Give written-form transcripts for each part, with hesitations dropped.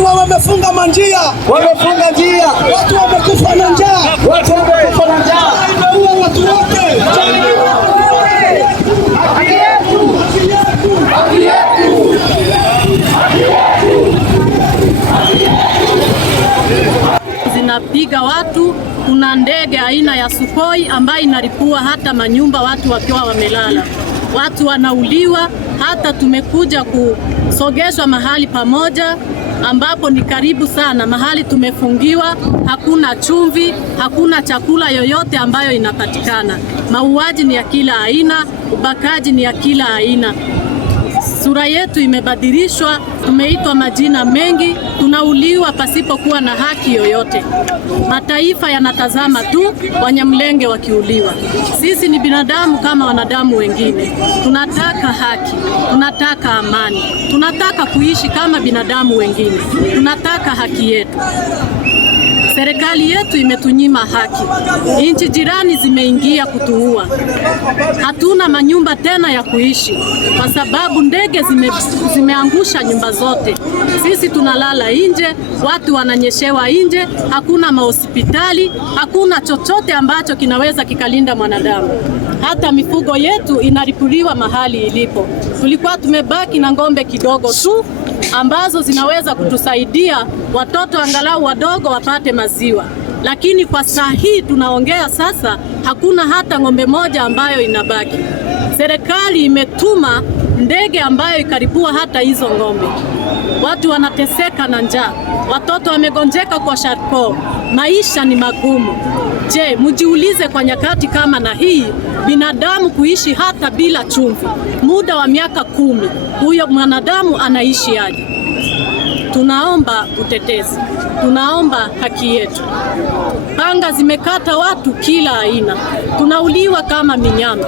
wameuliwa, wamefunga manjia, wamefunga njia, watu wamekufa na njaa, watu wamekufa na njaa, imeua watu wote. Zinapiga watu. Kuna ndege aina ya Sukhoi ambayo inaripua hata manyumba watu wakiwa wamelala. Watu wanauliwa. Hata tumekuja kusogeshwa mahali pamoja ambapo ni karibu sana, mahali tumefungiwa, hakuna chumvi, hakuna chakula yoyote ambayo inapatikana. Mauaji ni ya kila aina, ubakaji ni ya kila aina. Sura yetu imebadilishwa, tumeitwa majina mengi, tunauliwa pasipokuwa na haki yoyote. Mataifa yanatazama tu Wanyamulenge wakiuliwa. Sisi ni binadamu kama wanadamu wengine. Tunataka haki, tunataka amani, tunataka kuishi kama binadamu wengine. Tunataka haki yetu. Serikali yetu imetunyima haki. Nchi jirani zimeingia kutuua. Hatuna manyumba tena ya kuishi kwa sababu ndege zimeangusha nyumba zote. Sisi tunalala nje, watu wananyeshewa nje, hakuna mahospitali, hakuna chochote ambacho kinaweza kikalinda mwanadamu. Hata mifugo yetu inaripuliwa mahali ilipo. Tulikuwa tumebaki na ng'ombe kidogo tu ambazo zinaweza kutusaidia watoto angalau wadogo wapate maziwa. Lakini kwa saa hii tunaongea sasa, hakuna hata ng'ombe moja ambayo inabaki. Serikali imetuma ndege ambayo ikaripua hata hizo ng'ombe. Watu wanateseka na njaa, watoto wamegonjeka kwa sharko, maisha ni magumu. Je, mjiulize kwa nyakati kama na hii, binadamu kuishi hata bila chumvi muda wa miaka 10, huyo mwanadamu anaishi aje? Tunaomba utetezi, tunaomba haki yetu. Panga zimekata watu kila aina, tunauliwa kama minyama.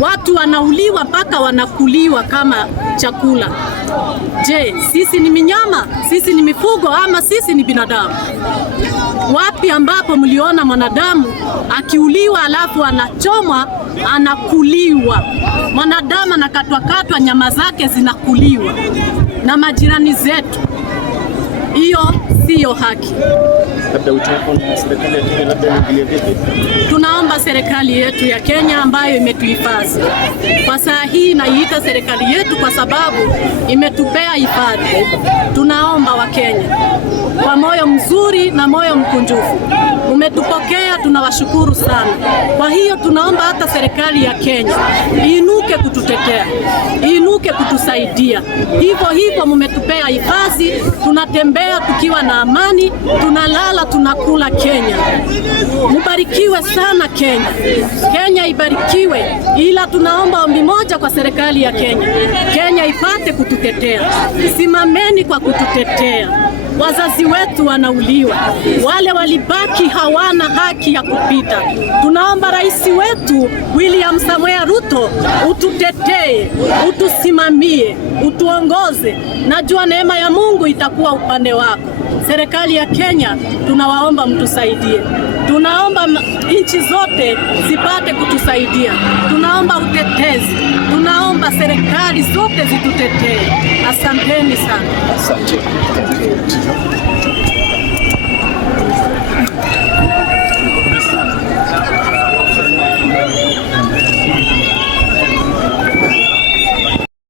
Watu wanauliwa mpaka wanakuliwa kama chakula. Je, sisi ni minyama? Sisi ni mifugo ama sisi ni binadamu? Wapi ambapo mliona mwanadamu akiuliwa alafu anachomwa anakuliwa? Mwanadamu anakatwa, nyama zake zinakuliwa na majirani zetu. Hiyo siyo haki. Labda uchafu na serikali ya Kenya labda inaingilia vipi? Tunaomba serikali yetu ya Kenya ambayo imetuhifadhi. Kwa saa hii naiita serikali yetu kwa sababu imetupea hifadhi. Tunaomba wa Kenya kwa moyo mzuri na moyo mkunjufu, umetupokea, tunawashukuru sana. Kwa hiyo tunaomba hata serikali ya Kenya iinuke kututetea, iinuke kutusaidia. Hivyo mmetupea hifadhi, tunatembea tukiwa na amani, tunalala, tunakula Kenya. Mubarikiwe sana Kenya. Kenya ibarikiwe, ila tunaomba ombi moja kwa serikali ya Kenya. Kenya ipate kututetea. Simameni kwa kututetea. Wazazi wetu wanauliwa, wale walibaki hawana haki ya kupita. Tunaomba rais wetu William Samoei Ruto ututetee, utusimamie, utuongoze. Najua neema ya Mungu itakuwa upande wako. Serikali ya Kenya tunawaomba mtusaidie. Tunaomba nchi zote zipate kutusaidia. Tunaomba utetezi. Tunaomba serikali zote zitutetee. Asanteni sana. Asante.